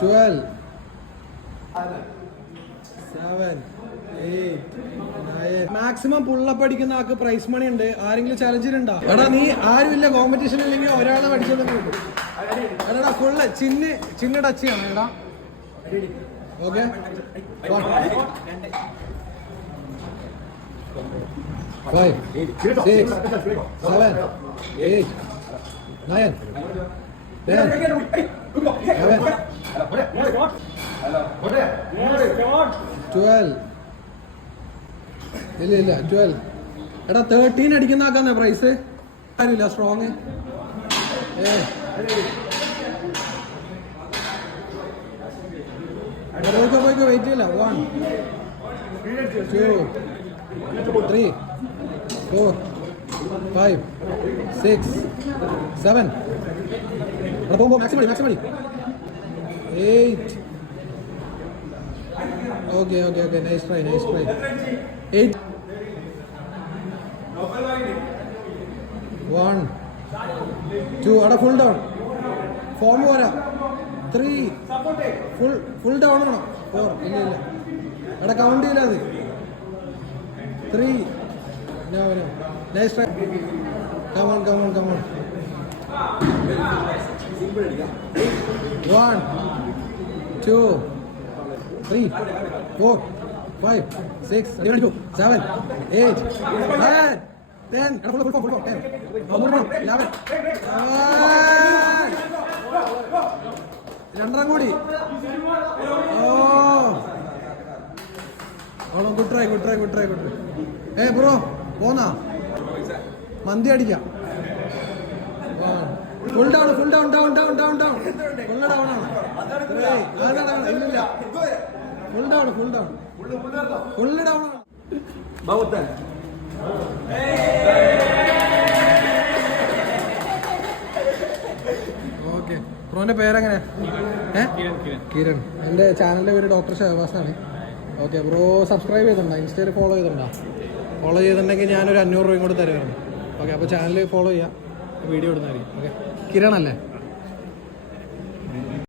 12 7 8 9 maximum pullup അടിക്കുന്ന ആൾക്ക് prize money ഉണ്ട്. ആരെങ്കിലും ചലഞ്ചിലുണ്ടോ? എടാ നീ ആരുമില്ല കോമ്പറ്റീഷൻ ഇല്ലെങ്കിൽ ഒരാളെ പഠിച്ചത് എടാ ഫുള്ള് ചിന്ന ടച്ച് ചെയ്യണം എടാ. ഓക്കെ 5 6 7 8 9 10 12 ഇല്ല 12 എടാ 13 അടിക്കുന്ന ആക്കാന്ന പ്രൈസ് ആരുമില്ല സ്ട്രോങ്. പോയിക്കോ വെയിറ്റ് ചെയ്യില്ല. 1 2 3 4 5 6 7 പോകുമ്പോ മാക്സിമം 8. ഓക്കെ നൈസ് ട്രൈ 8 1 2 അവിടെ ഫുൾ ഡൗൺ. ഫോം പോരാ. 3 ഫുൾ ഡൗൺ ആണോ? 4 ഇല്ല അവിടെ കൗണ്ട് ചെയ്യില്ല അത്. 3 നൈസ് ട്രൈ. കമോൺ 1 2 3 4 5 6 7 8 9 10 full 10 11 രണ്ടെണ്ണം കൂടി. ഗുഡ് ട്രൈ ബ്രോ പോന്നാ മന്തി അടിക്കാം. ഫുൾ ഡൗൺ ഫുൾ ഡൗൺ ആണ്. ഇല്ലില്ല ഫുൾ ഡൗൺ ആണ്. ഓക്കെ ബ്രോന്റെ പേരെങ്ങനെ? കിരൺ. എൻ്റെ ചാനലിൻ്റെ പേര് ഡോക്ടർ ഷഹബാസാണ്. ഓക്കെ ബ്രോ സബ്സ്ക്രൈബ് ചെയ്തിട്ടുണ്ടോ? ഇൻസ്റ്റയിൽ ഫോളോ ചെയ്തിട്ടുണ്ടെങ്കിൽ ഞാനൊരു 500 രൂപയും കൂടി തരുമായിരുന്നു. ഓക്കെ അപ്പോൾ ചാനൽ ഫോളോ ചെയ്യാം, വീഡിയോ ഇടുന്നതായിരിക്കും. ഓക്കെ കിരൺ അല്ലേ?